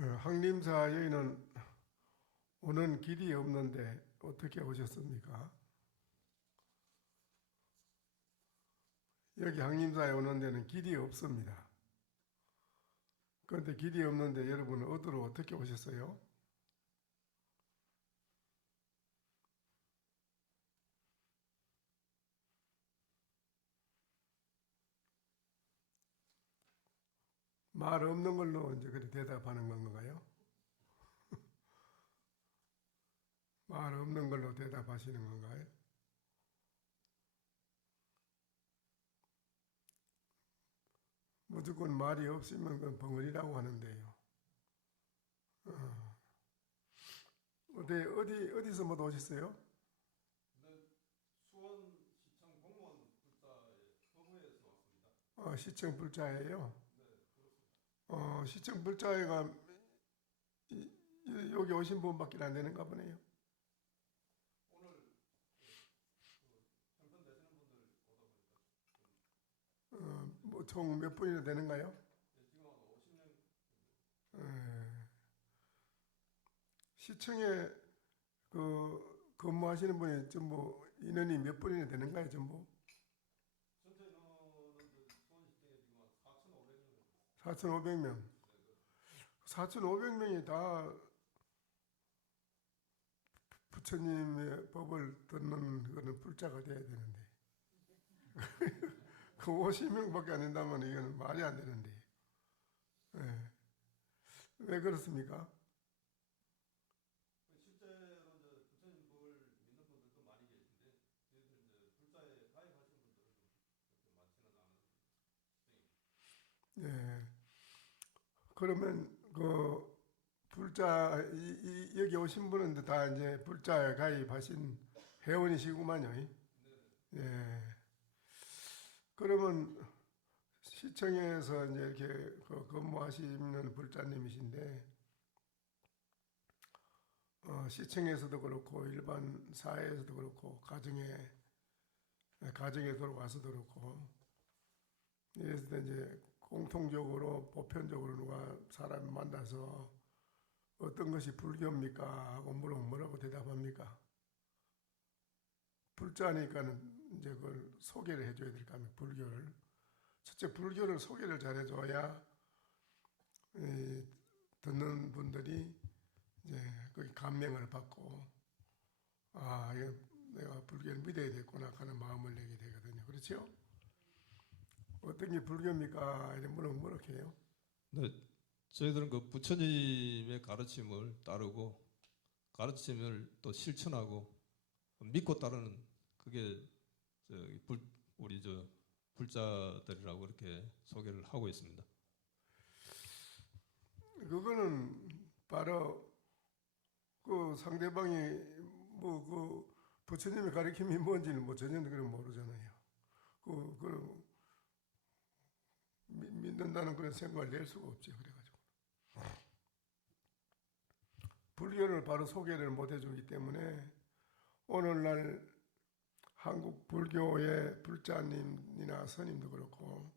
항림사 여인은 오는 길이 없는데 어떻게 오셨습니까? 여기 항림사에 오는 데는 길이 없습니다. 그런데 길이 없는데 여러분은 어디로 어떻게 오셨어요? 말 없는 걸로 이제 그렇게 대답하는 건가요? 말 없는 걸로 대답하시는 건가요? 무조건 말이 없으면 그건 벙어리라고 하는데요. 어디서 모두 오셨어요? 네, 수원시청 공무원 불자의 서부에서 왔습니다. 시청 불자예요. 네, 그렇습니다. 시청 불자회가 여기 오신 분밖에 안 되는가 보네요. 오늘 당선되시는 분들 오다 보니까 뭐 총 몇 분이나 되는가요? 네, 지금 한 50명. 시청에 근무하시는 분이 전부 인원이 몇 분이나 되는가요, 전부? 전체 인원은 수원시청에 지금 한 4,500명. 4,500명. 4,500명이 다 부처님의 법을 듣는 그런 불자가 돼야 되는데 그 50명밖에 안 된다면 이거는 말이 안 되는데. 예. 왜 그렇습니까? 실제로 이제 부처님 법을 믿는 분들도 많이 계신데 저희들 이제 불자에 가입하신 분들은 좀 그렇게 많지는 않은 시청입니다. 예. 그러면 불자 여기 오신 분은 다 이제 불자에 가입하신 회원이시구만요. 네, 예. 그러면 시청에서 이제 이렇게 근무하시는 불자님이신데 시청에서도 그렇고 일반 사회에서도 그렇고 가정에 들어와서도 그렇고 이래서 이제 공통적으로 보편적으로 누가 사람 만나서 어떤 것이 불교입니까 하고 물으면 뭐라고 대답합니까? 불자니까는 이제 그걸 소개를 해줘야 될 거 아닙니까? 불교를. 첫째 불교를 소개를 잘해줘야 듣는 분들이 이제 거기 감명을 받고 이거 내가 불교를 믿어야 되겠구나 하는 마음을 내게 되거든요. 그렇죠? 어떤 게 불교입니까? 이런 물으면 뭐렇게 해요? 네, 저희들은 그 부처님의 가르침을 따르고 가르침을 또 실천하고 믿고 따르는 그게 우리 불자들이라고 이렇게 소개를 하고 있습니다. 그거는 바로 그 상대방이 부처님의 가르침이 뭔지는 뭐 전혀 그런 모르잖아요. 그 믿는다는 그런 생각을 낼 수가 없죠. 그래가지고 불교를 바로 소개를 못 해주기 때문에 오늘날 한국 불교의 불자님이나 스님도 그렇고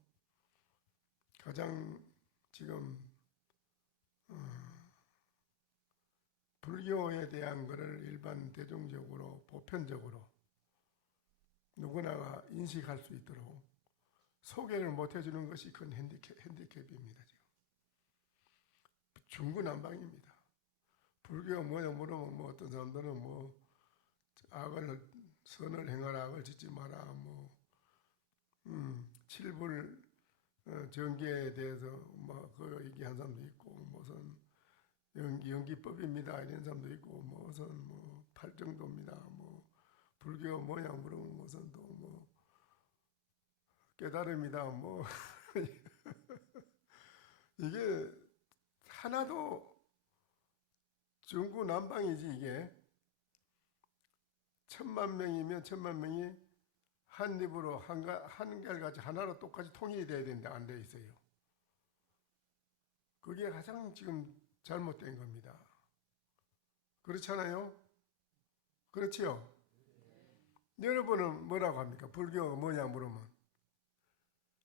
가장 지금 불교에 대한 것을 일반 대중적으로 보편적으로 누구나가 인식할 수 있도록 소개를 못 해주는 것이 큰 핸디캡입니다. 지금 중구난방입니다. 불교가 뭐냐 물으면 뭐 어떤 사람들은 뭐 선을 행하라, 악을 짓지 마라, 칠불 정계에 대해서 그 얘기한 사람도 있고 무슨 연기법입니다 이런 사람도 있고 무슨 팔정도입니다 불교가 뭐냐 물으면 무슨 또 깨달음이다 이게 하나도 중구난방이지. 이게 1,000,000명이면 1,000,000명이 한 입으로 한결같이 하나로 똑같이 통일이 돼야 되는데 안 돼 있어요. 그게 가장 지금 잘못된 겁니다. 그렇잖아요? 그렇지요? 여러분은 뭐라고 합니까? 불교가 뭐냐 물으면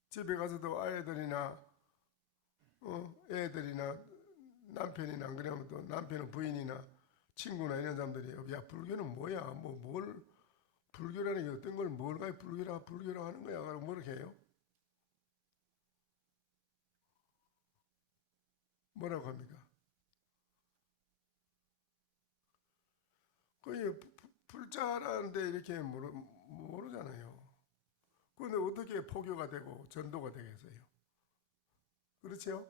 집에 가서도 아이들이나 애들이나 남편이나 안 그러면 또 남편은 부인이나 친구나 이런 사람들이 야 불교는 뭐야? 뭘 불교라는 게 어떤 걸 뭘 가지고 불교라 하는 거야? 그럼 뭐렇게 해요? 뭐라고 합니까? 그 불자라는데 이렇게 모르잖아요. 그런데 어떻게 포교가 되고 전도가 되겠어요? 그렇죠?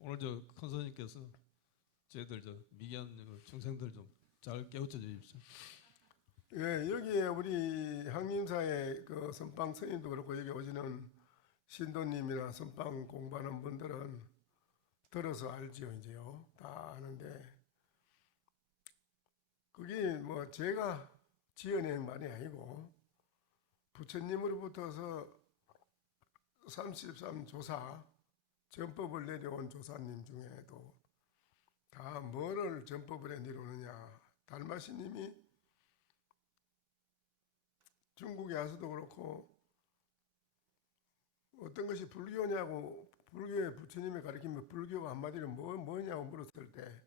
오늘 저 큰 스님께서 저희들 저 미개한 중생들 좀 잘 깨우쳐 주십시오. 예, 여기에 우리 항림사의 그 선방 스님도 그렇고 여기 오시는 신도님이나 선방 공부하는 분들은 들어서 알지요, 이제요. 다 아는데 그게 뭐 제가 지어낸 말이 아니고 부처님으로부터서 33조사 전법을 내려온 조사님 중에도 다 뭐를 전법을 내려오느냐. 달마시님이 중국에 와서도 그렇고 어떤 것이 불교냐고 불교의 부처님이 가르치면 불교가 한마디로 뭐냐고 물었을 때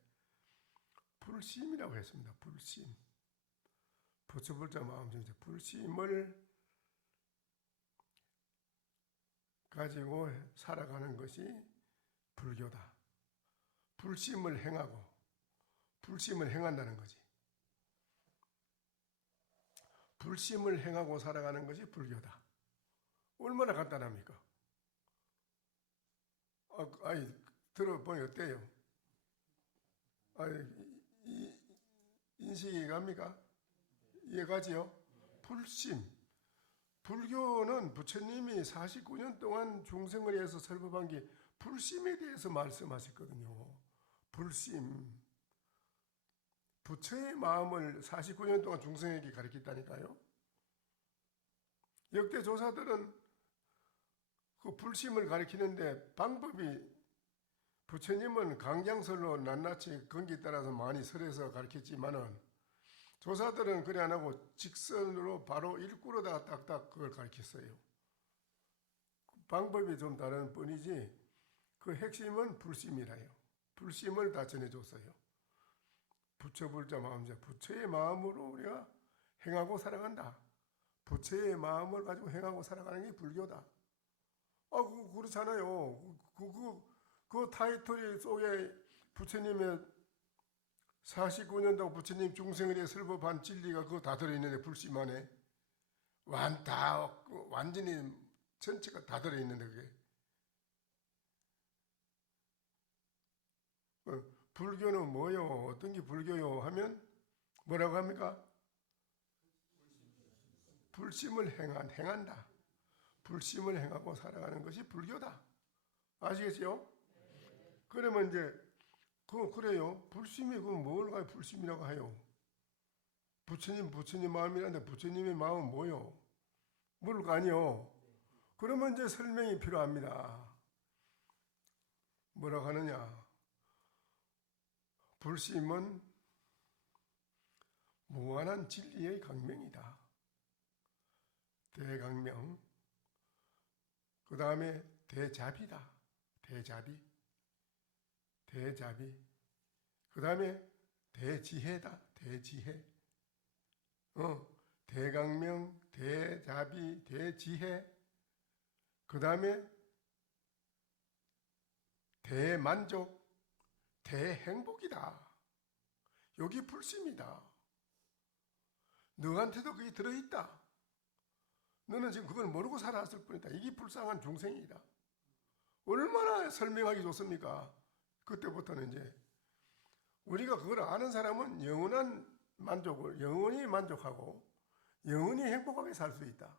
불심이라고 했습니다. 불심. 부처불자 마음심자 불심을 가지고 살아가는 것이 불교다. 불심을 행하고 불심을 행한다는 거지. 불심을 행하고 살아가는 것이 불교다. 얼마나 간단합니까? 아니 들어보니 어때요? 아니 인식이 갑니까? 이해가지요? 불심. 불교는 부처님이 49년 동안 중생을 위해서 설법한 게 불심에 대해서 말씀하셨거든요. 불심. 부처의 마음을 49년 동안 중생에게 가르쳤다니까요. 역대 조사들은 그 불심을 가르치는데 방법이 부처님은 강장설로 낱낱이 건기에 따라서 많이 설해서 가르쳤지만은 조사들은 그래 안 하고 직선으로 바로 일구로다가 딱딱 그걸 가르쳤어요. 방법이 좀 다른 뿐이지 그 핵심은 불심이라요. 불심을 다 전해줬어요. 부처불자 마음자 부처의 마음으로 우리가 행하고 살아간다. 부처의 마음을 가지고 행하고 살아가는 게 불교다. 그렇잖아요. 그 타이틀 속에 부처님의 49년 동안 부처님 중생을 위해 설법한 진리가 그거 다 들어있는데 불심 안에 완전히 전체가 다 들어있는데 그게 불교는 뭐요? 어떤 게 불교요? 하면 뭐라고 합니까? 불심을 행한다. 불심을 행하고 살아가는 것이 불교다. 아시겠죠? 그러면 이제 그래요. 불심이 뭘 가지고 불심이라고 해요? 부처님 마음이란데 부처님의 마음은 뭐요? 모를 거 아니요. 그러면 이제 설명이 필요합니다. 뭐라고 하느냐? 불심은 무한한 진리의 강명이다. 대강명. 그 다음에 대자비다. 대자비. 그 다음에 대지혜다. 대지혜. 대강명, 대자비, 대지혜. 그 다음에 대만족, 대행복이다. 여기 불심이다. 너한테도 그게 들어있다. 너는 지금 그걸 모르고 살아왔을 뿐이다. 이게 불쌍한 중생이다. 얼마나 설명하기 좋습니까? 그때부터는 이제 우리가 그걸 아는 사람은 영원한 만족을 영원히 만족하고 영원히 행복하게 살 수 있다.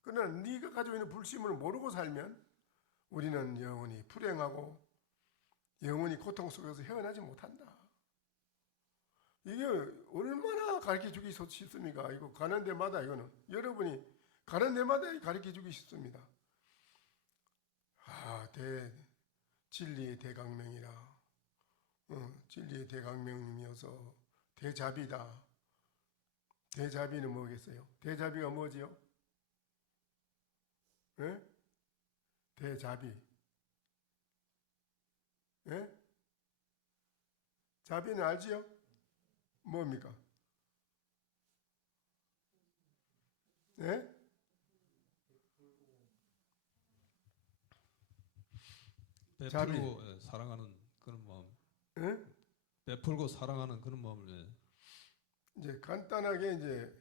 그러나 네가 가지고 있는 불심을 모르고 살면 우리는 영원히 불행하고 영원히 고통 속에서 헤어나지 못한다. 이게 얼마나 가르쳐주기 쉽습니까? 이거 가는 데마다 이거는 여러분이 가는 데마다 가르쳐주기 쉽습니다. 진리의 대강명이라. 진리의 대강명이어서 대자비다. 대자비는 뭐겠어요? 대자비가 뭐지요? 예? 대자비. 예? 자비는 알지요? 뭡니까? 예? 베풀고 예, 사랑하는 그런 마음. 예? 베풀고 사랑하는 그런 마음을 예. 이제 간단하게 이제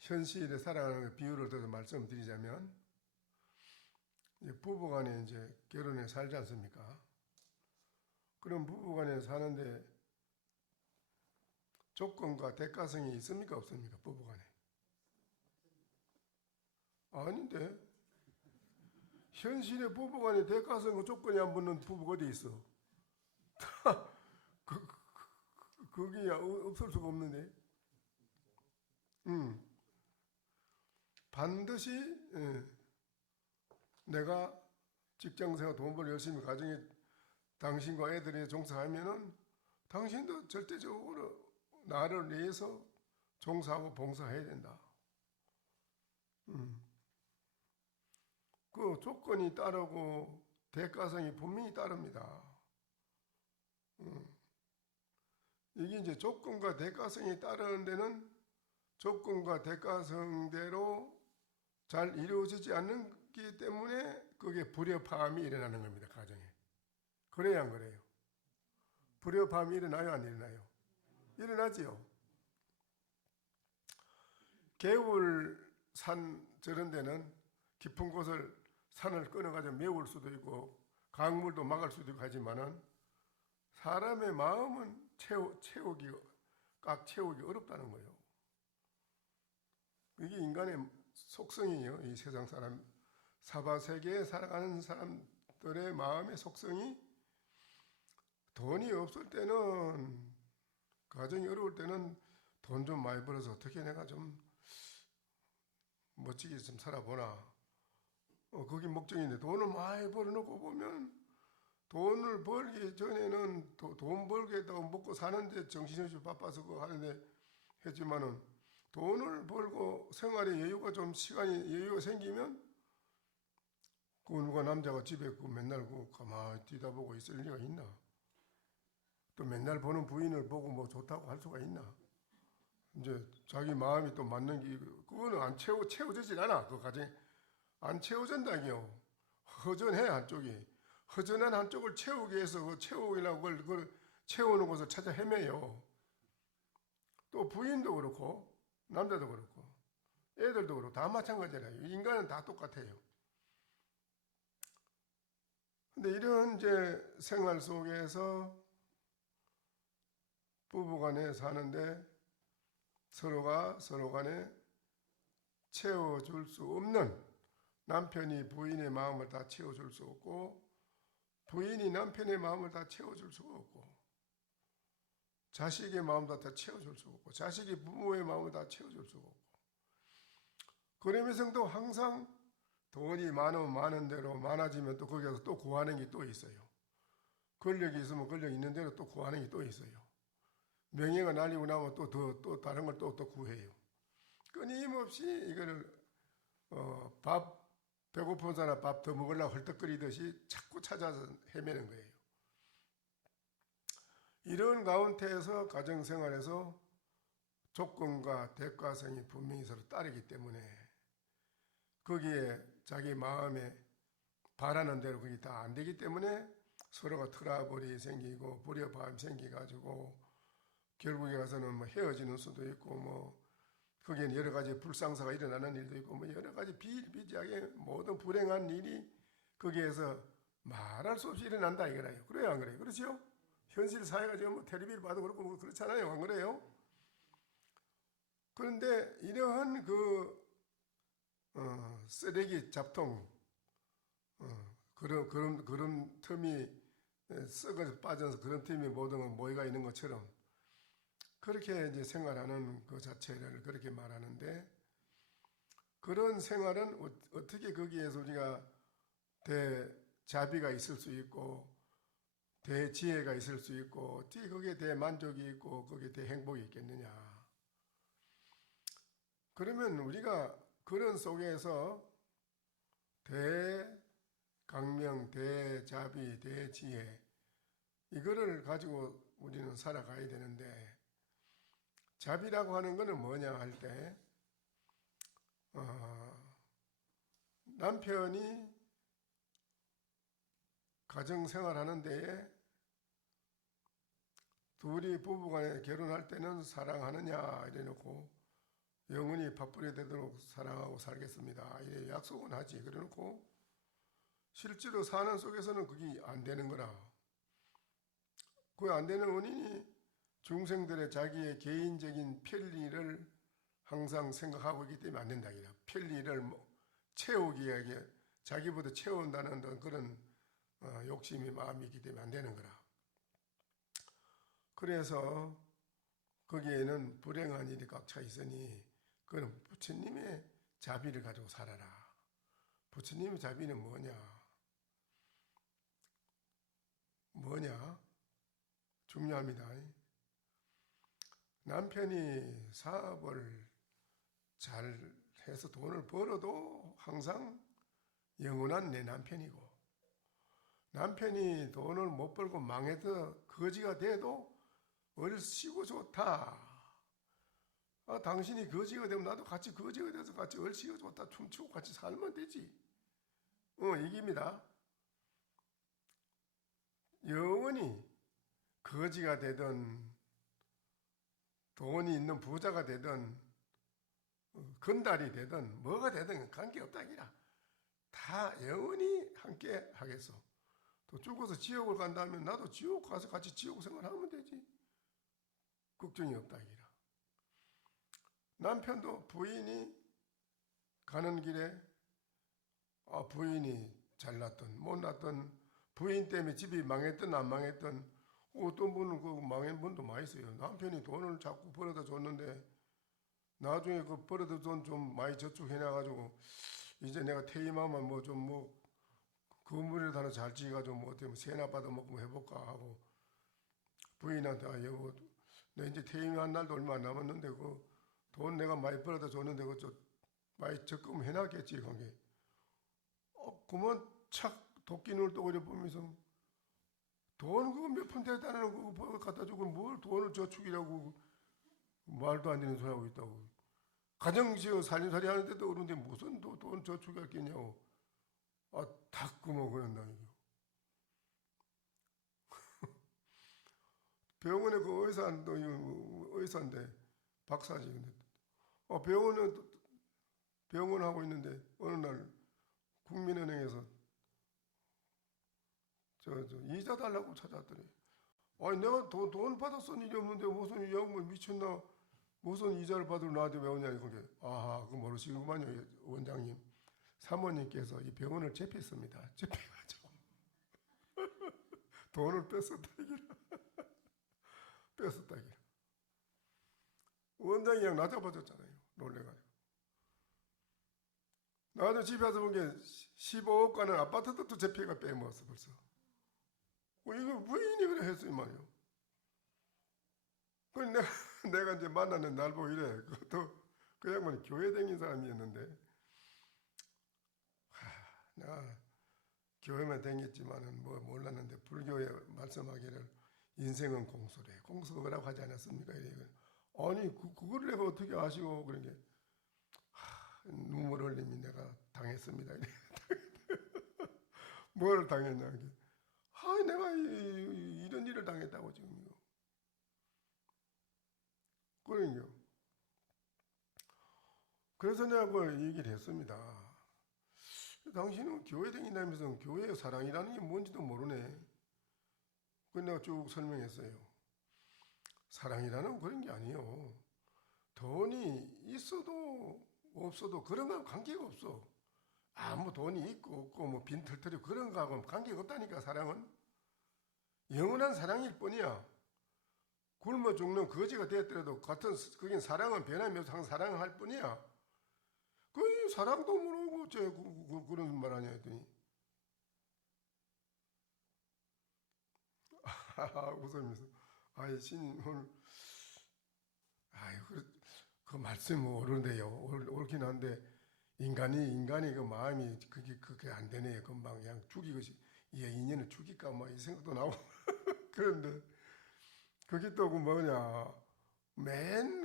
현실에 살아가는 비유를 들어서 말씀드리자면, 이제 부부간에 이제 결혼해 살지 않습니까? 그럼 부부간에 사는데 조건과 대가성이 있습니까 없습니까? 부부간에. 아닌데, 현실의 부부간에 대가성과 조건이 안 붙는 부부가 어디 있어? 그게 없을 수가 없는데. 반드시 내가 직장생활 돈 벌 열심히 가정에 당신과 애들에 종사하면은 당신도 절대적으로 나를 위해서 종사하고 봉사해야 된다. 그 조건이 따르고 대가성이 분명히 따릅니다. 이게 이제 조건과 대가성이 따르는 데는 조건과 대가성대로 잘 이루어지지 않기 때문에 그게 불협화음이 일어나는 겁니다. 가정에. 그래야 안 그래요? 불협화음이 일어나요? 안 일어나요? 일어나지요. 개울산 저런 데는 깊은 곳을 산을 끊어가지고 메울 수도 있고 강물도 막을 수도 있고 하지만은 사람의 마음은 꽉 채우기 어렵다는 거예요. 이게 인간의 속성이에요. 이 세상 사람, 사바세계에 살아가는 사람들의 마음의 속성이 돈이 없을 때는, 가정이 어려울 때는 돈 좀 많이 벌어서 어떻게 내가 좀 멋지게 좀 살아보나. 그게 목적인데 돈을 많이 벌어놓고 보면 돈을 벌기 전에는 돈 벌겠다고 먹고 사는데 정신없이 바빠서 그거 하는데 했지만은 돈을 벌고 생활에 여유가 좀 시간이 여유가 생기면 그 누가 남자가 집에 그 맨날 그 가만히 뒤다보고 있을 리가 있나? 또 맨날 보는 부인을 보고 뭐 좋다고 할 수가 있나? 이제 자기 마음이 또 맞는 게 그거는 안 채워지질 않아. 그 가정에 안 채워진다기요. 허전해 한쪽이. 허전한 한쪽을 채우기 위해서 그 채우려고 그걸 채우는 곳을 찾아 헤매요. 또 부인도 그렇고 남자도 그렇고 애들도 그렇고 다 마찬가지라요. 인간은 다 똑같아요. 근데 이런 이제 생활 속에서 부부간에 사는데 서로가 서로 간에 채워줄 수 없는, 남편이 부인의 마음을 다 채워줄 수 없고 부인이 남편의 마음을 다 채워줄 수가 없고 자식의 마음도 다 채워줄 수가 없고 자식이 부모의 마음을 다 채워줄 수가 없고 그러면서도 항상 돈이 많으면 많은 대로 많아지면 또 거기서 또 구하는 게 또 있어요. 권력이 있으면 권력 있는 대로 또 구하는 게 또 있어요. 명예가 날리고 나면 또 다른 걸 또 구해요. 끊임없이 이거를 배고픈 사람 밥 더 먹으려고 헐떡거리듯이 자꾸 찾아서 헤매는 거예요. 이런 가운데에서 가정생활에서 조건과 대가성이 분명히 서로 따르기 때문에 거기에 자기 마음에 바라는 대로 그게 다 안 되기 때문에 서로가 트러블이 생기고 불협화음이 생기가지고 결국에 가서는 뭐 헤어지는 수도 있고 뭐 거기에는 여러 가지 불상사가 일어나는 일도 있고 뭐 여러 가지 비일비재하게 모든 불행한 일이 거기에서 말할 수 없이 일어난다 이거라요. 그래요 안 그래요? 그렇죠? 현실 사회가 지금 뭐 텔레비를 봐도 그렇고 뭐 그렇잖아요. 안 그래요? 그런데 이러한 쓰레기 잡통 그런 틈이 썩어서 빠져서 그런 틈이 모든 모여가 있는 것처럼 그렇게 이제 생활하는 그 자체를 그렇게 말하는데 그런 생활은 어떻게 거기에서 우리가 대자비가 있을 수 있고 대지혜가 있을 수 있고 어떻게 거기에 대만족이 있고 거기에 대행복이 있겠느냐. 그러면 우리가 그런 속에서 강명, 대자비, 대지혜 이거를 가지고 우리는 살아가야 되는데 자비라고 하는 것은 뭐냐 할 때 남편이 가정생활하는 데에 둘이 부부간에 결혼할 때는 사랑하느냐 이래놓고 영원히 밥벌이 되도록 사랑하고 살겠습니다 이래 약속은 하지. 그래놓고 실제로 사는 속에서는 그게 안 되는 거라. 그 안 되는 원인이 중생들의 자기의 개인적인 편리를 항상 생각하고 있기 때문에 안 된다. 편리를 채우기 위해 자기보다 채운다는 그런 욕심이 마음이 있기 때문에 안 되는 거라. 그래서 거기에는 불행한 일이 꽉 차 있으니 그건 부처님의 자비를 가지고 살아라. 부처님의 자비는 뭐냐? 중요합니다. 남편이 사업을 잘 해서 돈을 벌어도 항상 영원한 내 남편이고, 남편이 돈을 못 벌고 망해서 거지가 돼도 얼씨구 좋다. 당신이 거지가 되면 나도 같이 거지가 돼서 같이 얼씨구 좋다. 춤추고 같이 살면 되지. 이깁니다. 영원히 거지가 되든 돈이 있는 부자가 되든 건달이 되든 뭐가 되든 관계없다 이라. 다 영원히 함께 하겠어. 또 죽어서 지옥을 간다면 나도 지옥 가서 같이 지옥 생활하면 되지. 걱정이 없다 이라. 남편도 부인이 가는 길에 부인이 잘났던 못났던 부인 때문에 집이 망했든 안 망했든 어떤 분은 그 망한 분도 많이 있어요. 남편이 돈을 자꾸 벌어다 줬는데 나중에 그 벌어다 돈 좀 많이 저축해놔가지고 이제 내가 퇴임하면 건물을 하나 잘 지어가지고 어떻게 세나 받아먹고 해볼까 하고 부인한테 여보 내 이제 퇴임한 날도 얼마 안 남았는데 그 돈 내가 많이 벌어다 줬는데 그저 많이 적금 해놨겠지 거기. 그만 착 도끼눈을 떠오려 보면서 돈 그거 몇 푼 됐다는 그거 갖다 주고 뭘 돈을 저축이라고 말도 안 되는 소리 하고 있다고. 가정지어 살림살이 하는데도 그런데 무슨 돈 저축할 게냐고. 탁구멍 그런다 이거. 병원에 그 의사인데 박사지. 근데 병원 하고 있는데 어느 날 국민은행에서 이자 달라고 찾아왔더니 내가 돈 받았던 일이 없는데 무슨 이 양반 미쳤나 무슨 이자를 받으러 나한테 왜 오냐 이렇게. 그거 모르시구만요 원장님. 사모님께서 이 병원을 제패했습니다. 제패해가지고 돈을 뺐었다기라. 원장이랑 나 잡아줬잖아요. 놀래가지고. 나도 집에 와서 본 게 15억 가는 아파트도 제패가 빼먹었어 벌써. 이거 부인이 그래 했어요 말이요. 그래서 내가 이제 만나는 날 보고 이래. 그것도 그 양반이 교회 다닌 사람이었는데 내가 교회만 다녔지만은 몰랐는데 불교에 말씀하기를 인생은 공소래. 공소라고 하지 않았습니까? 이래. 아니 그걸 내가 어떻게 아시고 그런 게 눈물 흘림이 내가 당했습니다. 뭘 당했냐 이게. 내가 이런 일을 당했다고 지금 이거. 그러니까. 그래서 내가 그걸 얘기를 했습니다. 당신은 교회 다닌다면서 교회의 사랑이라는 게 뭔지도 모르네. 그래서 내가 쭉 설명했어요. 사랑이라는 그런 게 아니에요. 돈이 있어도 없어도 그런 건 관계가 없어. 돈이 있고 없고 빈털터리 그런 거하고는 관계가 없다니까. 사랑은 영원한 사랑일 뿐이야. 굶어 죽는 거지가 되었더라도 같은 그긴 사랑은 변함이 없어. 항상 사랑을 할 뿐이야. 그 사랑도 모르고 그런 말 하냐 했더니 웃으면서 신임 오늘 그 말씀은 옳은데요. 옳긴 한데 인간이 그 마음이 그게 안 되네요. 금방 그냥 죽이고시 인연을 죽일까 뭐 이 생각도 나고 그런데 그게 또 그 뭐냐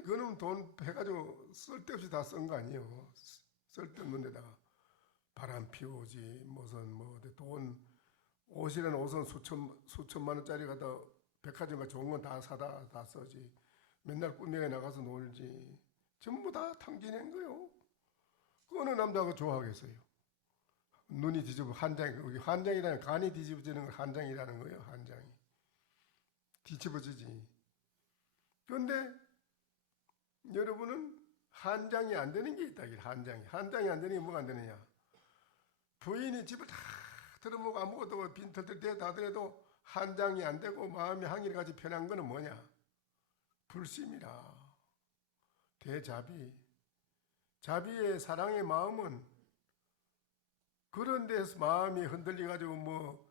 그놈 돈 해가지고 쓸데없이 다 쓴 거 아니에요. 쓸데없는 데다가 바람 피우지 무슨 돈 옷이라는 옷은 수천만 원짜리 갖다 백화점가 좋은 건 다 사다 다 써지. 맨날 꾸미게 나가서 놀지. 전부 다 탕진한 거요. 그 어느 남자가 좋아하겠어요. 눈이 뒤집어 한장이라는 간이 뒤집어지는 걸 한장이라는 거예요. 한장이 뒤집어지지. 그런데 여러분은 한장이 안 되는 게 있다. 한장이 안 되는 게 뭐가 안 되느냐? 부인이 집을 다 들어먹고 아무것도 빈털들 다 하더라도 한장이 안 되고 마음이 항일같이 편한 거는 뭐냐? 불심이라. 대자비. 자비의 사랑의 마음은 그런 데서 마음이 흔들려가지고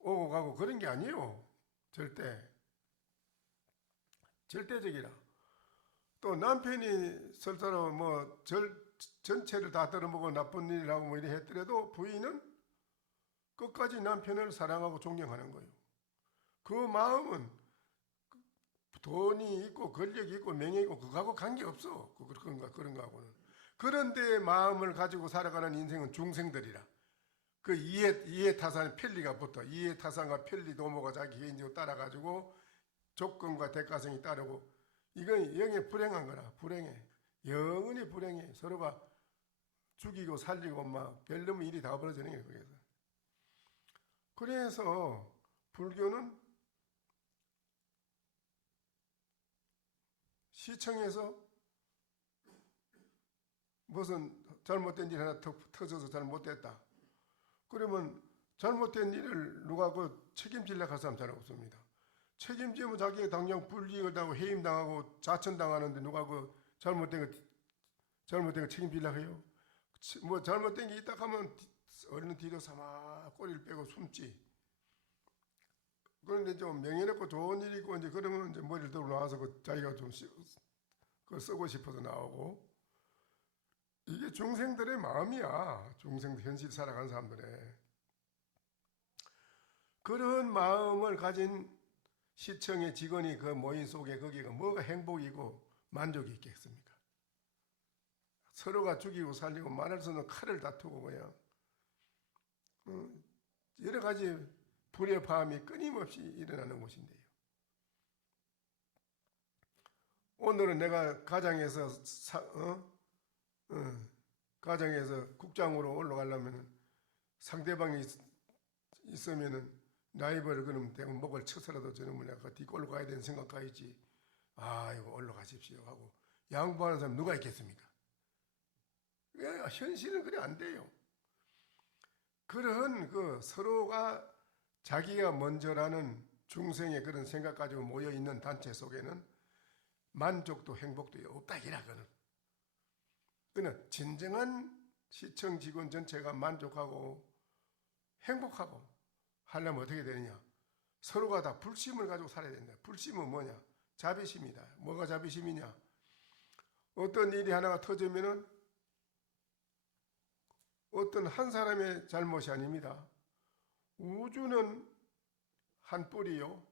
오고 가고 그런 게 아니에요. 절대적이라. 또 남편이 설사로 전체를 다 들어먹고 나쁜 일이라고 이래 했더라도 부인은 끝까지 남편을 사랑하고 존경하는 거예요. 그 마음은 돈이 있고 권력이 있고 명예가 있고 그거하고 관계없어. 그런 거하고는. 그런데 마음을 가지고 살아가는 인생은 중생들이라. 그 이해타산 편리가 붙어. 이해타산과 편리 도모가 자기 개인적으로 따라가지고 조건과 대가성이 따르고 이건 영에 불행한 거라. 불행해. 영원히 불행해. 서로가 죽이고 살리고 막 별놈의 일이 다 벌어지는 거예요. 그래서 불교는 시청에서 무슨 잘못된 일 하나 터져서 잘못됐다. 그러면 잘못된 일을 누가 책임지려고 할 사람 잘 없습니다. 책임지면 자기가 당장 불이익을 당하고 해임당하고 자천당하는데 누가 잘못된 거 책임지려고 해요? 잘못된 게 있다 하면 어린은 뒤로 삼아 꼬리를 빼고 숨지. 그런데 좀 명예롭고 좋은 일이 있고 이제 그러면 이제 머리를 들고 나와서 자기가 좀 쓰고 싶어서 나오고. 이게 중생들의 마음이야. 중생들 현실 살아가는 사람들의 그런 마음을 가진 시청의 직원이 그 모임 속에 거기가 뭐가 행복이고 만족이 있겠습니까? 서로가 죽이고 살리고 말할 수 없는 칼을 다투고 그냥 여러 가지 불협화음이 끊임없이 일어나는 곳인데요. 오늘은 내가 가정에서 국장으로 올라가려면 상대방이 있으면은 라이벌을 그럼 대고 목을 쳐서라도 저놈을 내가 뒷골로 가야 되는 생각가 있지. 이거 올라가십시오 하고 양보하는 사람 누가 있겠습니까? 현실은 그래 안 돼요. 그런 서로가 자기가 먼저라는 중생의 그런 생각 가지고 모여 있는 단체 속에는 만족도 행복도 없다 이라거는. 그는 진정한 시청 직원 전체가 만족하고 행복하고 하려면 어떻게 되느냐? 서로가 다 불심을 가지고 살아야 된다. 불심은 뭐냐? 자비심이다. 뭐가 자비심이냐? 어떤 일이 하나가 터지면은 어떤 한 사람의 잘못이 아닙니다. 우주는 한 뿔이요.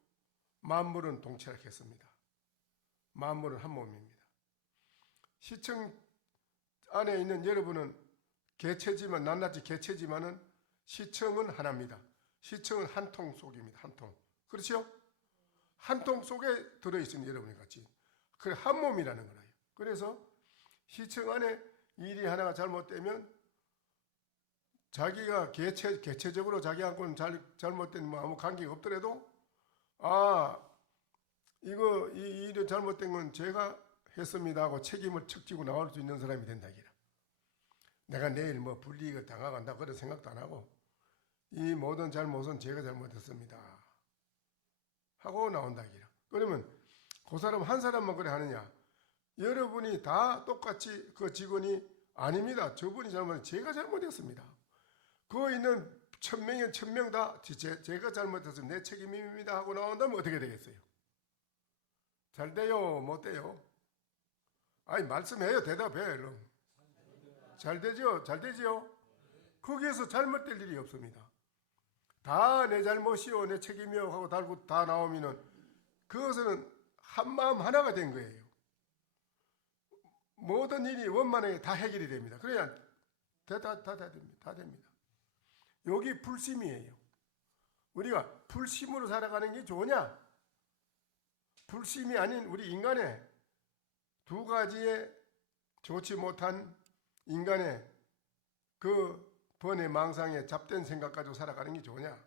만물은 동체라했습니다. 만물은 한 몸입니다. 시청 안에 있는 여러분은 개체지만 낱낱이 개체지만은 시청은 하나입니다. 시청은 한 통 속입니다. 한 통. 그렇죠? 한 통 속에 들어있습니다. 여러분이 같이. 그래 한 몸이라는 거예요. 그래서 시청 안에 일이 하나가 잘못되면 자기가 개체적으로 자기하고는 잘못된 아무 관계가 없더라도 이 일이 잘못된 건 제가 했습니다 하고 책임을 척지고 나올 수 있는 사람이 된다기라. 내가 내일 불이익을 당하간다 그런 생각도 안 하고 이 모든 잘못은 제가 잘못했습니다 하고 나온다기라. 그러면 그 사람 한 사람만 그래 하느냐? 여러분이 다 똑같이 그 직원이 아닙니다. 저분이 제가 잘못했습니다. 거기 있는 1000명이 1000명 다 제가 잘못해서 내 책임입니다 하고 나온다면 어떻게 되겠어요? 잘 돼요? 못 돼요? 말씀해요. 대답해. 잘 되죠? 잘 되죠? 거기에서 잘못될 일이 없습니다. 다 내 잘못이요, 내 책임이요 하고 달고 다 나오면은 그것은 한 마음 하나가 된 거예요. 모든 일이 원만하게 다 해결이 됩니다. 그래야 다 됩니다. 다 됩니다. 여기 불심이에요. 우리가 불심으로 살아가는 게 좋으냐? 불심이 아닌 우리 인간의 두 가지의 좋지 못한 인간의 그 번뇌 망상에 잡된 생각 가지고 살아가는 게 좋으냐?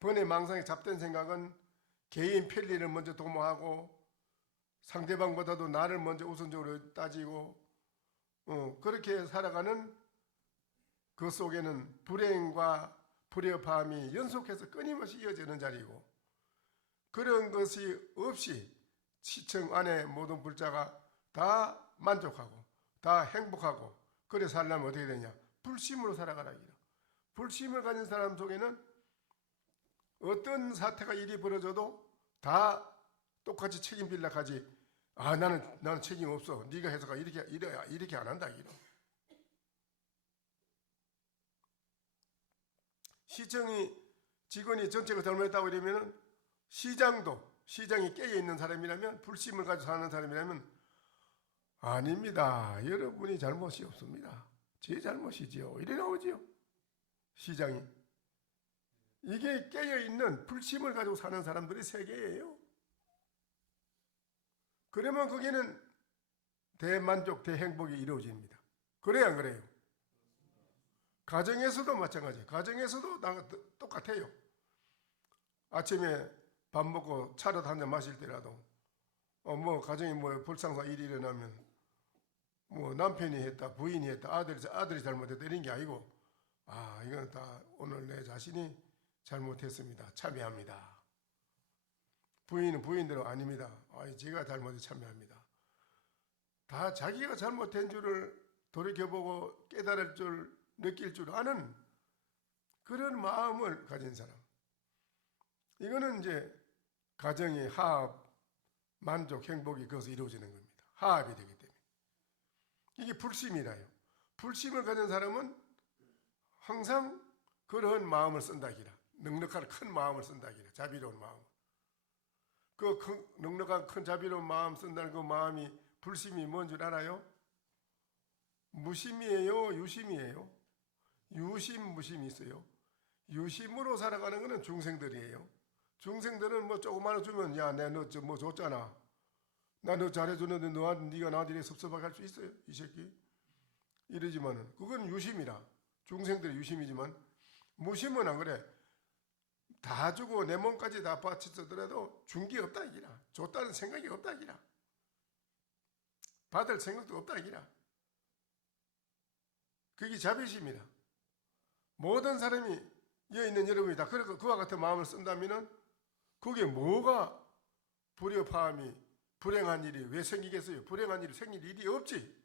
번뇌 망상에 잡된 생각은 개인 편리를 먼저 도모하고 상대방보다도 나를 먼저 우선적으로 따지고 그렇게 살아가는 그 속에는 불행과 불협화음이 연속해서 끊임없이 이어지는 자리고, 그런 것이 없이 시청 안에 모든 불자가 다 만족하고 다 행복하고 그래 살려면 어떻게 되냐? 불심으로 살아가라. 불심을 가진 사람 속에는 어떤 사태가 일이 벌어져도 다 똑같이 책임질라 하지. 아, 나는 책임 없어. 네가 해서 가. 이렇게 안 한다. 시청이 직원이 정책을 잘못했다고 이러면은 시장이 깨어 있는 사람이라면, 불심을 가지고 사는 사람이라면, 아닙니다. 여러분이 잘못이 없습니다. 제 잘못이지요. 이래 나오지요. 시장이. 이게 깨어 있는 불심을 가지고 사는 사람들의 세계예요. 그러면 거기는 대만족, 대행복이 이루어집니다. 그래야 안 그래요? 가정에서도 마찬가지예요. 가정에서도 똑같아요. 아침에 밥 먹고 차를 한 잔 마실 때라도 가정에 불상사 일이 일어나면 남편이 했다, 부인이 했다, 아들이 잘못했다 이런 게 아니고, 이건 다 오늘 내 자신이 잘못했습니다. 참여합니다. 부인은 부인대로 아닙니다. 제가 잘못해 참여합니다. 다 자기가 잘못된 줄을 돌이켜보고 깨달을 줄, 느낄 줄 아는 그런 마음을 가진 사람. 이거는 이제 가정의 화합, 만족, 행복이 거기서 이루어지는 겁니다. 화합이 되기 때문에. 이게 불심이라요. 불심을 가진 사람은 항상 그런 마음을 쓴다기라. 넉넉한 큰 마음을 쓴다기라. 자비로운 마음. 그 넉넉한 큰 자비로운 마음 쓴다는 그 마음이, 불심이 뭔 줄 알아요? 무심이에요? 유심이에요? 유심, 무심이 있어요. 유심으로 살아가는 것은 중생들이에요. 중생들은 조그마한 주면, 야, 내가 너 줬잖아. 나 너 잘해줬는데 네가 나한테 이렇게 섭섭하게 할 수 있어요? 이 새끼? 이러지만은 그건 유심이라. 중생들의 유심이지만, 무심은 안 그래. 다 주고 내 몸까지 다 바치더라도 준 게 없다 이기라. 줬다는 생각이 없다 이기라. 받을 생각도 없다 이기라. 그게 자비심이다. 모든 사람이 여있는 여러분이 다 그와 같은 마음을 쓴다면은 그게 뭐가 불협화음이, 불행한 일이 왜 생기겠어요? 불행한 일이 생길 일이 없지.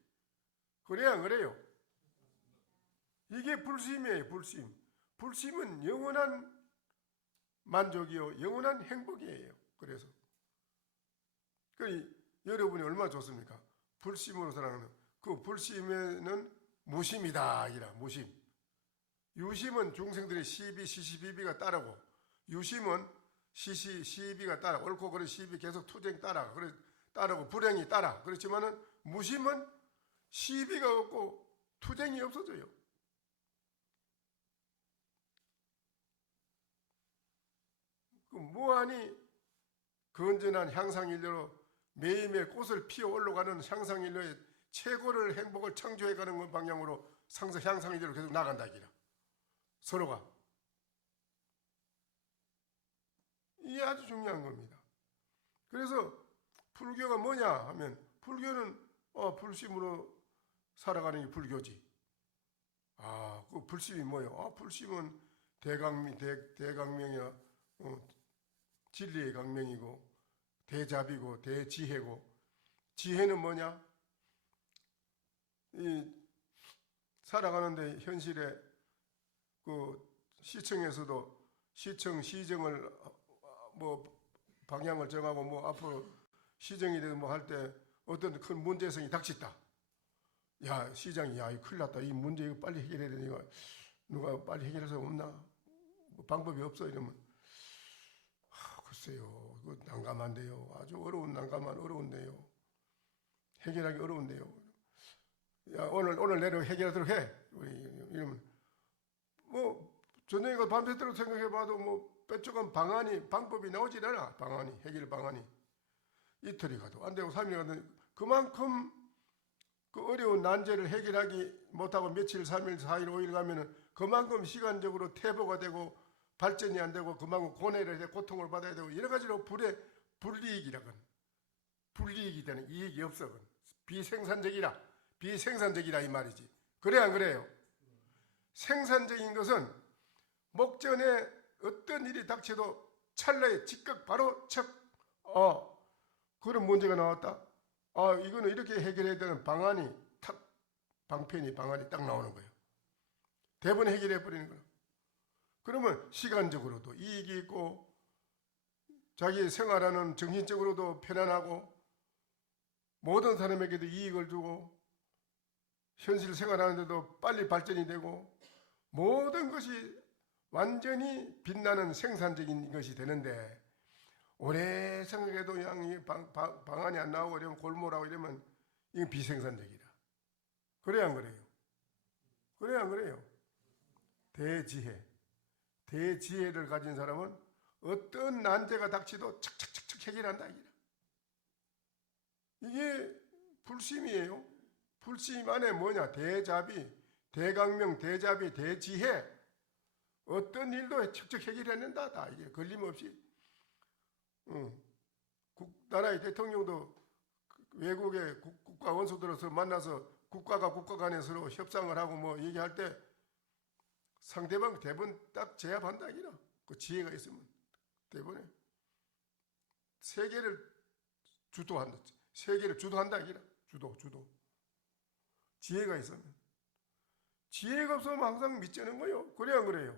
그래야 안 그래요? 이게 불심이에요. 불심. 불심은 영원한 만족이요, 영원한 행복이에요. 그래서 여러분이 얼마나 좋습니까? 불심으로 살아가는 그 불심에는 무심이다. 무심. 유심은 중생들의 시비, 시시비비가 따르고, 유심은 시비가 따라, 옳고 그른 시비 계속 투쟁 따르고 불행이 따라. 그렇지만은 무심은 시비가 없고 투쟁이 없어져요. 무한히 건전한 향상인류로 매일매일 꽃을 피워 올라가는 향상인류의 최고를 행복을 창조해가는 방향으로 향상인류로 계속 나간다. 서로가. 이게 아주 중요한 겁니다. 그래서 불교가 뭐냐 하면, 불교는 불심으로 살아가는 게 불교지. 그 불심이 뭐예요? 불심은 대강명이야. 진리의 강명이고 대자비고 대지혜고, 지혜는 뭐냐? 이 살아가는데 현실에 시청에서도 시정을 방향을 정하고 앞으로 시정이 되고 할 때 어떤 큰 문제성이 닥쳤다. 야, 시장이, 야, 이거 큰일 났다. 이 문제 이거 빨리 해결해야 되니, 이거 누가 빨리 해결할 수 없나? 뭐 방법이 없어? 이러면, 글쎄요, 이거 난감한데요. 아주 어려운데요. 해결하기 어려운데요. 야, 오늘 내로 해결하도록 해. 이러면, 뭐, 저녁에 밤새도록 생각해봐도 뭐, 뾰족한 방법이 나오질 않아. 해결 방안이. 이틀이 가도 안 되고 3일이 가도 그만큼 그 어려운 난제를 해결하기 못하고 며칠, 3일, 4일, 5일 가면은 그만큼 시간적으로 퇴보가 되고 발전이 안 되고 그만큼 고뇌를 해 고통을 받아야 되고 여러 가지로 불이익이 되는 이익이 없어. 비생산적이라 이 말이지. 그래 안 그래요? 생산적인 것은 목전에 어떤 일이 닥쳐도 찰나에 즉각 바로 그런 문제가 나왔다. 이거는 이렇게 해결해야 되는 방안이 방안이 딱 나오는 거예요. 대본 해결해 버리는 거예요. 그러면 시간적으로도 이익이 있고 자기 생활하는 정신적으로도 편안하고 모든 사람에게도 이익을 주고 현실 생활하는데도 빨리 발전이 되고 모든 것이 완전히 빛나는 생산적인 것이 되는데 오래 생각해도 그냥 방안이 안 나오고 이러면 골몰하고 이러면 이건 비생산적이라. 그래 안 그래요? 그래 안 그래요? 대지혜를 가진 사람은 어떤 난제가 닥치도 척척척척 해결한다. 이게 불심이에요. 불심 안에 뭐냐? 대강명, 대자비, 대지혜. 어떤 일도 척척 해결해낸다. 다 이게 걸림없이. 나라의 대통령도 외국의 국가 원수들로서 만나서 국가가 국가 간에 서로 협상을 하고 뭐 얘기할 때 상대방 대본 딱 제압한다. 그 지혜가 있으면 대본에 세계를 주도한다. 주도. 지혜가 있으면. 지혜가 없으면 항상 밑지는 거예요. 그래 안 그래요?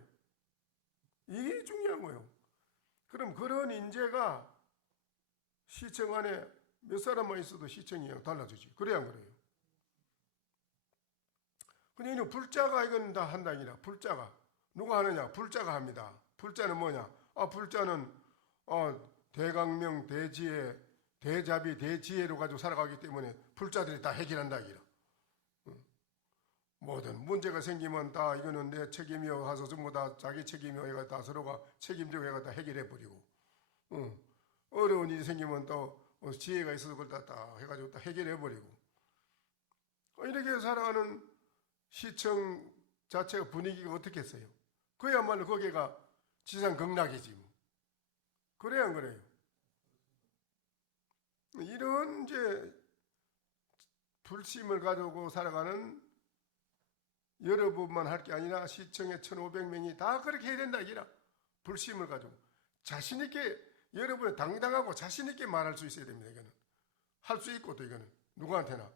이게 중요한 거예요. 그럼 그런 인재가 시청 안에 몇 사람만 있어도 시청이 그냥 달라지지. 그래 안 그래요? 근데 이는 불자가 이건 다 한다. 불자가. 누가 하느냐? 불자가 합니다. 불자는 뭐냐? 불자는 대강명, 대지혜, 대자비, 대지혜로 가지고 살아가기 때문에 불자들이 다 해결한다. 모든 문제가 생기면 다 이거는 내 책임이여 가서 전부 다 자기 책임이여 해가 다 서로가 책임지고 해가 다 해결해 버리고 어려운 일이 생기면 또 지혜가 있어서 그걸 다 해가지고 다 해결해 버리고 이렇게 살아가는 시청 자체가 분위기가 어떻겠어요? 그야말로 거기가 지상극락이지 뭐. 그래 안 그래요? 이런 이제 불심을 가지고 살아가는 여러분만 할 게 아니라 시청의 1,500명이 다 그렇게 해야 된다. 불심을 가지고 자신있게 여러분이 당당하고 자신있게 말할 수 있어야 됩니다. 이거는 할 수 있고 또 이거는 누구한테나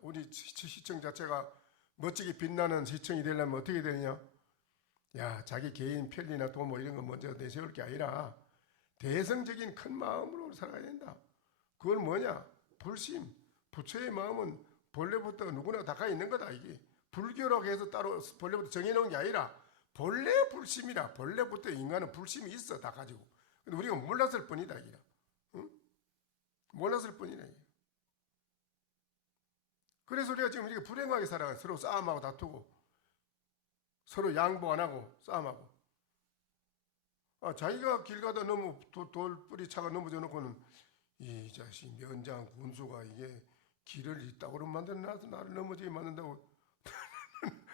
우리 시청 자체가 멋지게 빛나는 시청이 되려면 어떻게 되느냐? 자기 개인 편리나 돈 뭐 이런 거 먼저 내세울 게 아니라 대성적인 큰 마음으로 살아야 된다. 그건 뭐냐? 불심. 부처의 마음은 본래부터 누구나 다 가 있는 거다. 이게 불교라고 해서 따로 본래부터 정해놓은 게 아니라 본래 불심이라. 본래부터 인간은 불심이 있어. 다 가지고. 근데 우리가 몰랐을 뿐이다. 응? 몰랐을 뿐이다. 그래서 우리가 지금 이렇게 불행하게 살아가. 서로 싸움하고 다투고 서로 양보 안 하고 싸움하고 자기가 길 가다 너무 돌뿌리 차가 넘어져 놓고는 이 자식 면장 군수가 이게 길을 이따구로 만들어놔서 나를 넘어지게 만든다고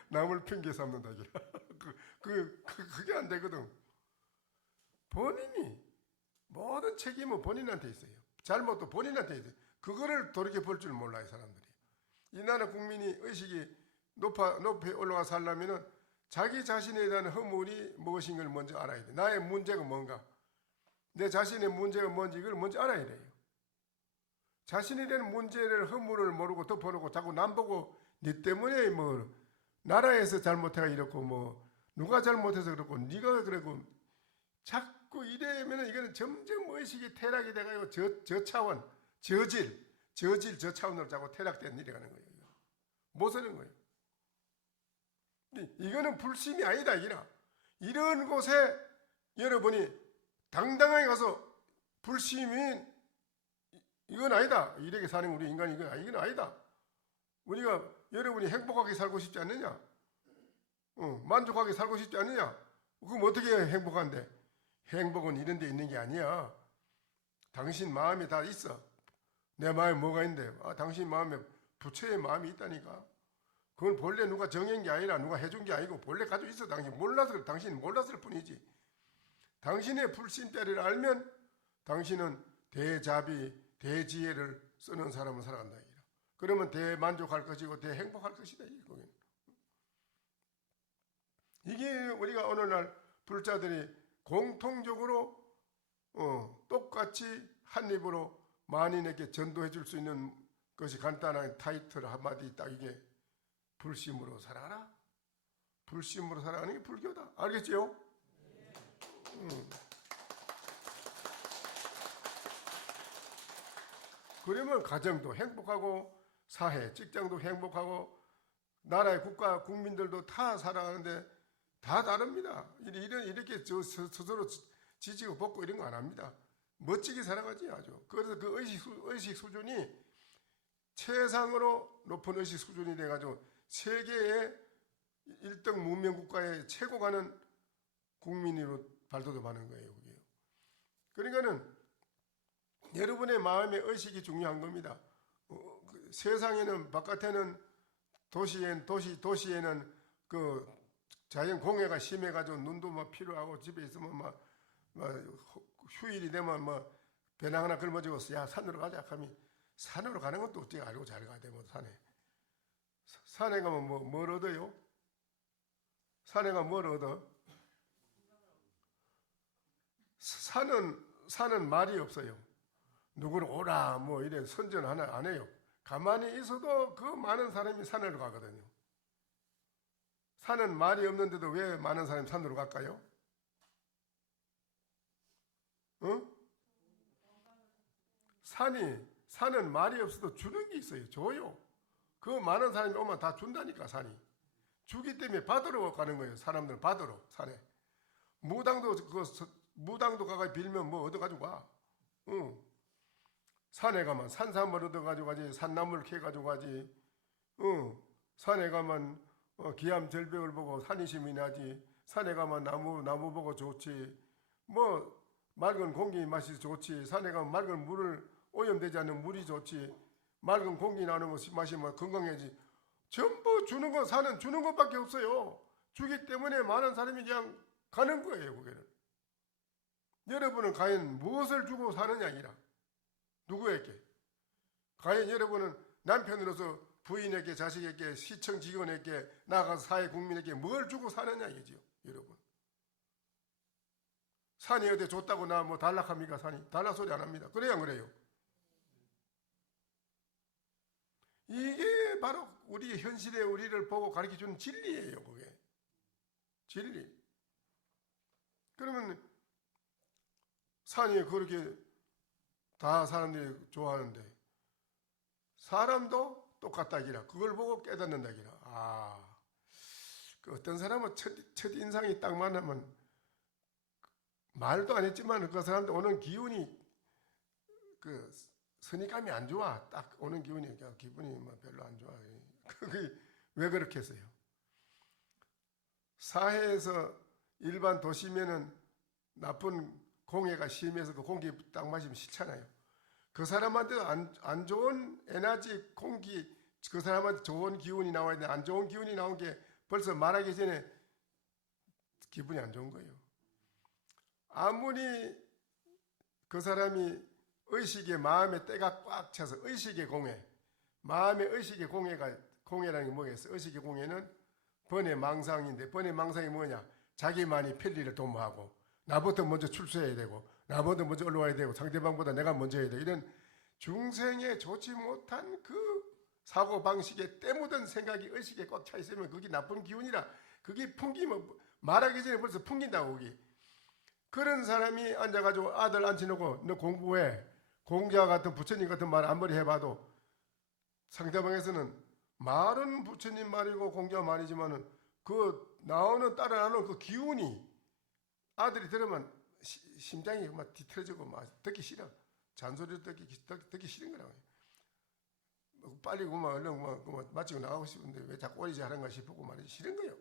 남을 핑계 삼는다. 그게 안 되거든. 본인이 모든 책임은 본인한테 있어요. 잘못도 본인한테 있어요. 그거를 돌이켜 볼 줄 몰라요. 사람들이. 이 나라 국민이 의식이 높이 올라가 살려면은 자기 자신에 대한 허물이 무엇인 걸 먼저 알아야 돼. 나의 문제가 뭔가, 내 자신의 문제가 뭔지 이걸 먼저 알아야 돼요. 자신에 대한 문제를 허물을 모르고 덮어놓고 자꾸 남 보고 네 때문에 뭐 나라에서 잘못해가 이렇고 뭐 누가 잘못해서 그렇고 네가 그러고 자꾸 이래면은 이거는 점점 의식이 퇴락이 돼가지고 저차원 저차원으로 자꾸 퇴락된 일이 가는 거예요. 못 쓰는 거예요. 이거는 불심이 아니다. 이런 곳에 여러분이 당당하게 가서 불심이 이건 아니다. 이렇게 사는 우리 인간이 이건 아니다. 우리가 여러분이 행복하게 살고 싶지 않느냐? 만족하게 살고 싶지 않느냐? 그럼 어떻게 행복한데? 행복은 이런 데 있는 게 아니야. 당신 마음에 다 있어. 내 마음에 뭐가 있는데? 당신 마음에 부처의 마음이 있다니까. 그건 본래 누가 정한 게 아니라 누가 해준 게 아니고 본래 가지고 있어. 당신이 몰랐을 뿐이지. 당신의 불신때를 알면 당신은 대자비, 대지혜를 쓰는 사람을 살아간다. 그러면 대만족할 것이고 대행복할 것이다. 이게 우리가 오늘날 불자들이 공통적으로 똑같이 한 입으로 만인에게 전도해 줄 수 있는 것이 간단한 타이틀 한마디 딱 이게 불심으로 살아라. 불심으로 살아가는 게 불교다. 알겠죠? 그러면 가정도 행복하고 사회, 직장도 행복하고 나라의 국가, 국민들도 다 살아가는데 다 다릅니다. 이렇게 스스로 지지고 볶고 이런 거 안 합니다. 멋지게 살아가지 아주. 그래서 그 의식 수준이 최상으로 높은 의식 수준이 돼가지고 세계의 1등 문명 국가의 최고 가는 국민으로 발돋움하는 거예요. 그게. 그러니까는 여러분의 마음의 의식이 중요한 겁니다. 세상에는 바깥에는 도시에는 그 자연 공해가 심해가지고 눈도 막 필요하고 집에 있으면 막 휴일이 되면 뭐 배낭 하나 걸머지고 야 산으로 가자 하면 산으로 가는 것도 어떻게 알고 잘 가야 돼. 뭐 산에 가면 뭘 얻어요? 산에 가면 뭘 얻어? 산은 말이 없어요. 누구를 오라 뭐 이래 선전 하나 안 해요. 가만히 있어도 그 많은 사람이 산으로 가거든요. 산은 말이 없는데도 왜 많은 사람이 산으로 갈까요? 산은 말이 없어도 주는 게 있어요. 줘요. 그 많은 사람이 오면 다 준다니까. 산이 주기 때문에 받으러 가는 거예요. 사람들은 받으러 산에. 무당도 가가 빌면 뭐 얻어가지고 가. 산에 가면 산삼을 얻어가지고 가지. 산나무를 캐가지고 가지. 산에 가면 기암절벽을 보고 산이심이 나지. 산에 가면 나무 보고 좋지. 뭐 맑은 공기 맛이 좋지. 산에 가면 맑은 물을 오염되지 않는 물이 좋지. 맑은 공기 나는 거 마시면 건강해지. 전부 주는 거 산은 주는 것밖에 없어요. 주기 때문에 많은 사람이 그냥 가는 거예요. 그게는. 여러분은 과연 무엇을 주고 사느냐 아니라 누구에게? 과연 여러분은 남편으로서 부인에게, 자식에게, 시청 직원에게, 나아가서 사회 국민에게 뭘 주고 사느냐 이지요, 여러분. 산이 어디 줬다고 나 뭐 달락합니까? 산이 달락 소리 안 합니다. 그래야 안 그래요? 이게 바로 우리 현실의 우리를 보고 가르쳐주는 진리예요. 그게 진리. 그러면 산이 그렇게 다 사람들이 좋아하는데 사람도 똑같다기라. 그걸 보고 깨닫는다기라. 그 어떤 사람은 첫 인상이 딱 만나면 말도 안 했지만 그 사람한테 오는 기운이 그 선입감이 안 좋아. 딱 오는 기분이 기분이 뭐 별로 안 좋아. 그게 왜 그렇게 했어요? 사회에서 일반 도시면은 나쁜 공해가 심해서 그 공기 딱 마시면 싫잖아요. 그 사람한테도 안 좋은 에너지, 공기, 그 사람한테 좋은 기운이 나와야 되는데 안 좋은 기운이 나온 게 벌써 말하기 전에 기분이 안 좋은 거예요. 아무리 그 사람이 의식의 마음의 때가 꽉 차서 의식의 공해, 마음의 의식의 공해라는 게 뭐겠어요? 의식의 공해는 번외 망상인데 번외 망상이 뭐냐? 자기만이 편리를 도모하고 나부터 먼저 출세해야 되고 나부터 먼저 올라와야 되고 상대방보다 내가 먼저 해야 되고 이런 중생에 좋지 못한 그 사고방식에 때묻은 생각이 의식에 꽉 차 있으면 그게 나쁜 기운이라 그게 풍기면 말하기 전에 벌써 풍긴다고 그게. 그런 사람이 앉아가지고 아들 앉혀놓고 너 공부해. 공자 같은 부처님 같은 말 아무리 해봐도 상대방에서는 말은 부처님 말이고 공자 말이지만은 그 나오는 따라나는 그 기운이 아들이 들으면 심장이 막 뒤틀어지고 막 듣기 싫어. 잔소리를 듣기 싫은 거라고요. 빨리 그만 얼른 그만 마치고 나가고 싶은데 왜 자꾸 오리지 하는가 싶고 말이지 싫은 거예요.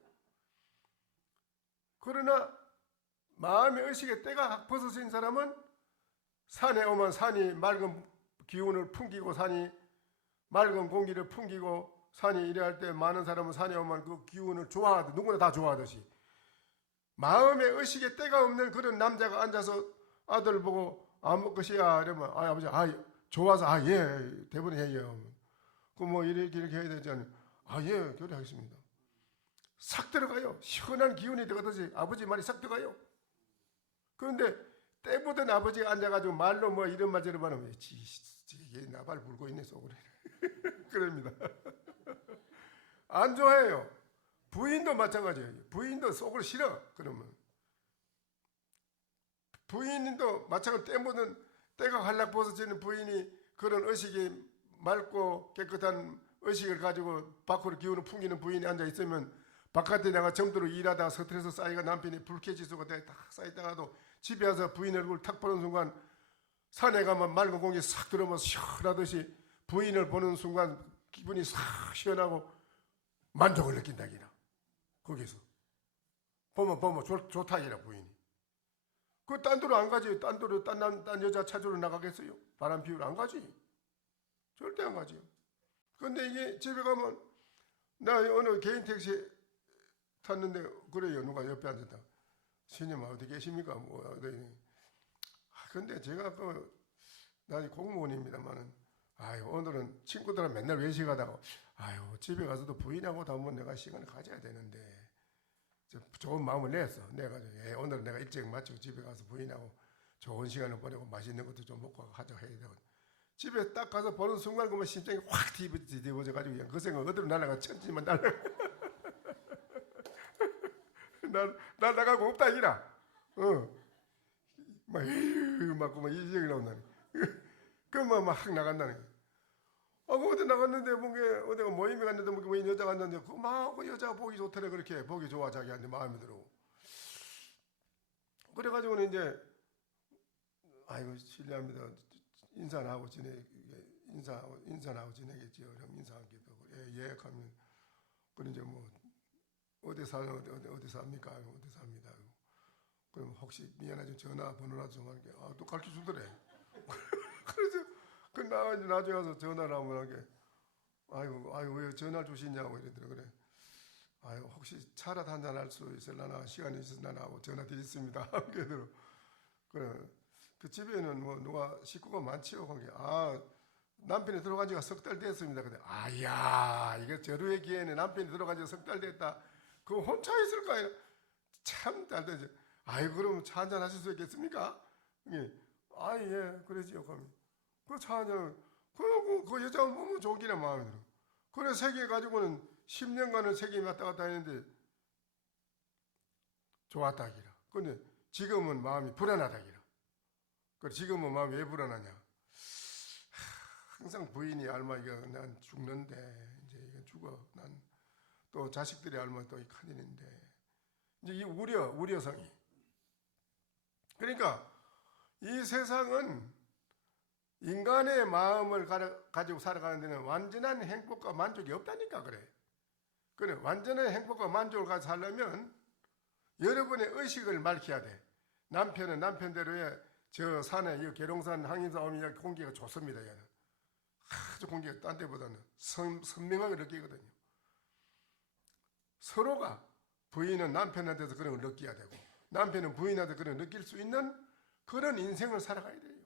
그러나 마음의 의식의 때가 벗어진 사람은 산에 오면 산이 맑은 기운을 풍기고 산이 맑은 공기를 풍기고 산이 이래 할 때 많은 사람은 산에 오면 그 기운을 좋아하듯 누구나 다 좋아하듯이 마음의 의식의 때가 없는 그런 남자가 앉아서 아들 보고 아무 것이야 이러면 아버지 좋아서 예 대본에 해요. 그 뭐 이렇게 해야 되지 않아요? 예 교리하겠습니다. 싹 들어가요. 시원한 기운이 들어가듯이 아버지 말이 싹 들어가요. 그런데 때보던 아버지가 앉아가지고 말로 뭐 이런 말 저런 말 하면 얘 나발 불고 있네 속으로 그럽니다. 안 좋아해요. 부인도 마찬가지예요. 부인도 속으로 싫어. 그러면 부인도 마찬가지로 때보던 때가 활락 벗어지는 부인이 그런 의식이 맑고 깨끗한 의식을 가지고 밖으로 기운을 풍기는 부인이 앉아 있으면 바깥에 나가 정도로 일하다가 스트레스 쌓이가 남편이 불쾌지수가 딱 쌓였다가도 집에 와서 부인 얼굴 탁 보는 순간 산에 가면 맑은 공기 싹 들어오면서 시원하듯이 부인을 보는 순간 기분이 싹 시원하고 만족을 느낀다기라. 거기서 보면 좋다기라 부인이. 그 딴 데로 안 가지. 딴 데로 딴 여자 찾으러 나가겠어요? 바람 피우러 안 가지. 절대 안 가지. 근데 이게 집에 가면 나 어느 개인 택시 탔는데 그래요. 누가 옆에 앉았다. 스님 어디 계십니까? 근데 제가 난 공무원입니다만은 오늘은 친구들은 맨날 외식하다가 집에 가서도 부인하고도 한번 내가 시간을 가져야 되는데 좋은 마음을 냈어. 내가 오늘은 내가 일찍 마치고 집에 가서 부인하고 좋은 시간을 보내고 맛있는 것도 좀 먹고 하자 해야 되거든. 집에 딱 가서 보는 순간 그만 심장이 확 뒤집어져가지고 그냥 그 생각 어디로 날아가 천지만 날아가 날아가고 없다 이라. 막 그만 이정이 나온다니. 그만 막 나간다는 게. 어디 나갔는데 어디가 모임에 갔는데 뭐 여자가 갔는데 그 여자 보기 좋더래. 그렇게 보기 좋아 자기한테 마음에 들어. 그래가지고는 이제 실례합니다. 인사는 하고 지내겠지요. 그럼 인사하기도 예 하면 그런 이제 뭐 어디 삽니까? 어디 삽니다. 그럼 혹시 미안하지만 전화번호라도 좀 하는 게 또 가르쳐 주더래. 그래서 나중에 가서 전화를 한번 하게 왜 전화 주시냐고 이러더래. 그래. 혹시 차라도 한잔 할 수 있을라나 시간이 있으려나 하고 전화 드렸습니다. 그러더라고. 그래. 그 집에는 뭐 누가 식구가 많지요. 거기 남편이 들어간 지가 석 달 됐습니다. 근데 이거 저루의 기회는 남편이 들어간 지가 석 달 됐다. 그거 혼자 있을까요? 참 잘 되죠. 그럼 차 한잔 하실 수 있겠습니까? 예, 그러지요. 그럼 그 차 한잔 그 여자 너무 좋기나 마음에 들어. 그래 세계 가지고는 10년간을 세계 왔다 갔다 했는데 좋았다기라. 근데 지금은 마음이 불안하다기라. 그래 지금은 마음이 왜 불안하냐? 항상 부인이 알마 난 죽는데 이제 이건 죽어. 난 또 자식들이 알마 또 이 큰일인데 이제 이 우려성이. 그러니까 이 세상은 인간의 마음을 가지고 살아가는 데는 완전한 행복과 만족이 없다니까 그래. 그래 완전한 행복과 만족을 가지고 살려면 여러분의 의식을 밝혀야 돼. 남편은 남편대로의 저 산에 이 계룡산 항인산 오면 공기가 좋습니다. 얘는 아주 공기가 딴 데보다는 선명하게 느끼거든요. 서로가 부인은 남편한테서 그런 걸 느껴야 되고 남편은 부인한테 그런 걸 느낄 수 있는 그런 인생을 살아가야 돼요.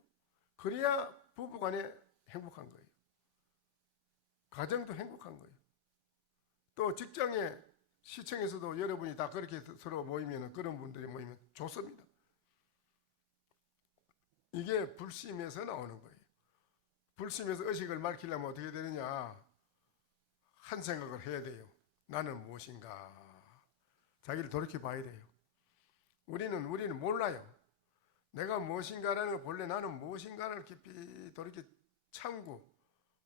그래야 부부간에 행복한 거예요. 가정도 행복한 거예요. 또 직장에 시청에서도 여러분이 다 그렇게 서로 모이면 그런 분들이 모이면 좋습니다. 이게 불심에서 나오는 거예요. 불심에서 의식을 밝히려면 어떻게 되느냐? 한 생각을 해야 돼요. 나는 무엇인가? 자기를 돌이켜 봐야 돼요. 우리는 몰라요. 내가 무엇인가라는 걸 본래 나는 무엇인가를 깊이 돌이켜 참고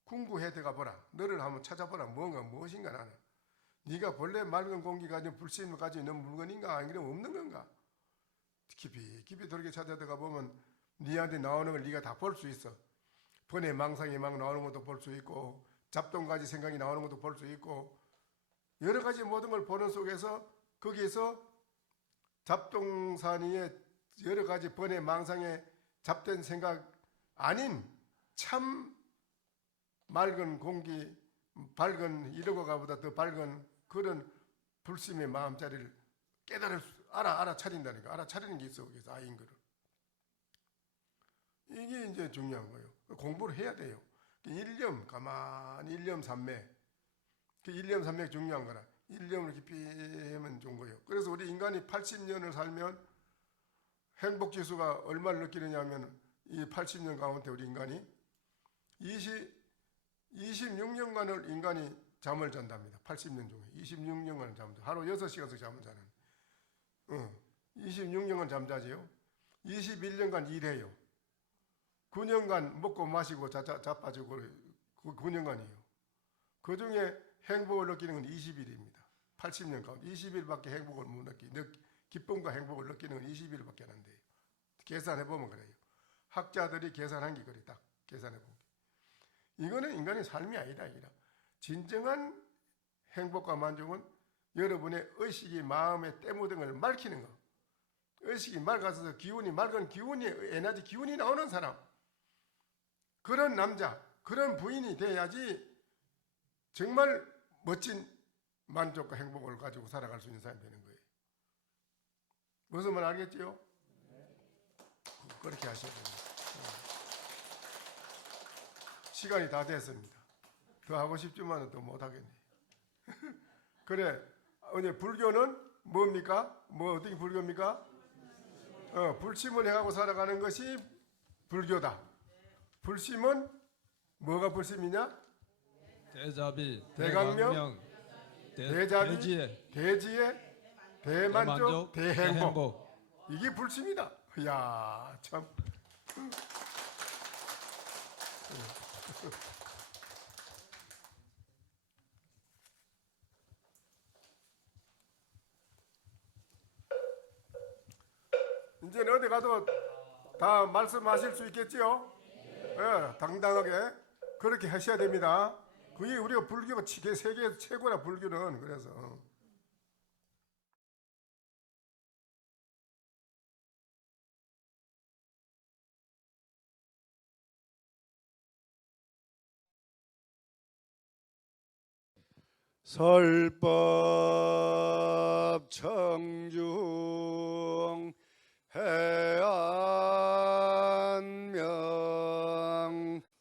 궁구해 들어가 보라. 너를 한번 찾아보라. 뭔가 무엇인가 나는. 네가 본래 맑은 공기 가지고 불신을 가지고 있는 물건인가 아니면 없는 건가? 깊이 들게 찾아 들어가 보면 네한테 나오는 걸 네가 다 볼 수 있어. 번뇌 망상이 막 나오는 것도 볼 수 있고 잡동가지 생각이 나오는 것도 볼 수 있고 여러 가지 모든 걸 보는 속에서 거기에서 잡동사니의 여러 가지 번뇌 망상에 잡된 생각 아닌 참 맑은 공기, 밝은 이러고가보다 더 밝은 그런 불심의 마음자리를 알아차린다니까. 알아차리는 게 있어. 그래서 아인 거를. 이게 이제 중요한 거예요. 공부를 해야 돼요. 일념, 가만히 일념산매. 그 일념산매가 중요한 거라. 일념을 깊이 하면 좋은 거예요. 그래서 우리 인간이 80년을 살면 행복지수가 얼마를 느끼느냐 하면 이 80년 가운데 우리 인간이 26년간을 인간이 잠을 잔답니다. 80년 중에 26년간을 잠을 자. 하루 6시간씩 잠을 자는. 26년간 잠자지요. 21년간 일해요. 9년간 먹고 마시고 자빠지고 그 9년간이에요. 그 중에 행복을 느끼는 건 20일입니다. 80년 가운데 20일밖에 행복을 못 기쁨과 행복을 느끼는 건 20일밖에 안 돼요. 계산해보면 그래요. 학자들이 계산한 게 그래. 딱 계산해보면. 이거는 인간의 삶이 아니다. 진정한 행복과 만족은 여러분의 의식이 마음의 때무등을 맑히는 거. 의식이 맑아서 맑은 기운이 에너지 기운이 나오는 사람. 그런 남자, 그런 부인이 돼야지 정말 멋진 만족과 행복을 가지고 살아갈 수 있는 사람이 되는 거예요. 무슨 말 알겠지요? 그렇게 하셔야 됩니다. 시간이 다 됐습니다. 더 하고 싶지만 또 못하겠네요. 그래, 이제 불교는 뭡니까? 어떻게 불교입니까? 불심을 해가고 살아가는 것이 불교다. 불심은 뭐가 불심이냐? 대자비, 대강명, 대자비, 대지혜, 대만족, 대행복. 이게 불심이다. 이야, 참. 이제는 어디 가도 다 말씀하실 수 있겠지요? 예, 당당하게 그렇게 하셔야 됩니다. 그게 우리가 불교가 세계에서 최고라. 불교는. 그래서 설법 청중 해안명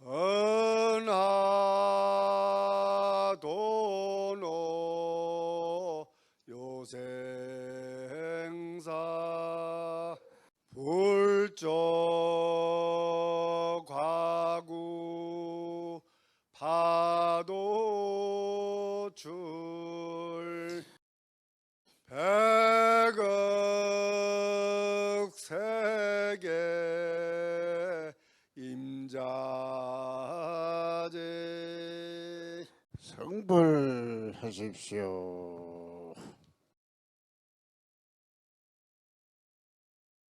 은하도노 요생사 불조 과구 파도출 백억 세계 임자제 성불하십시오.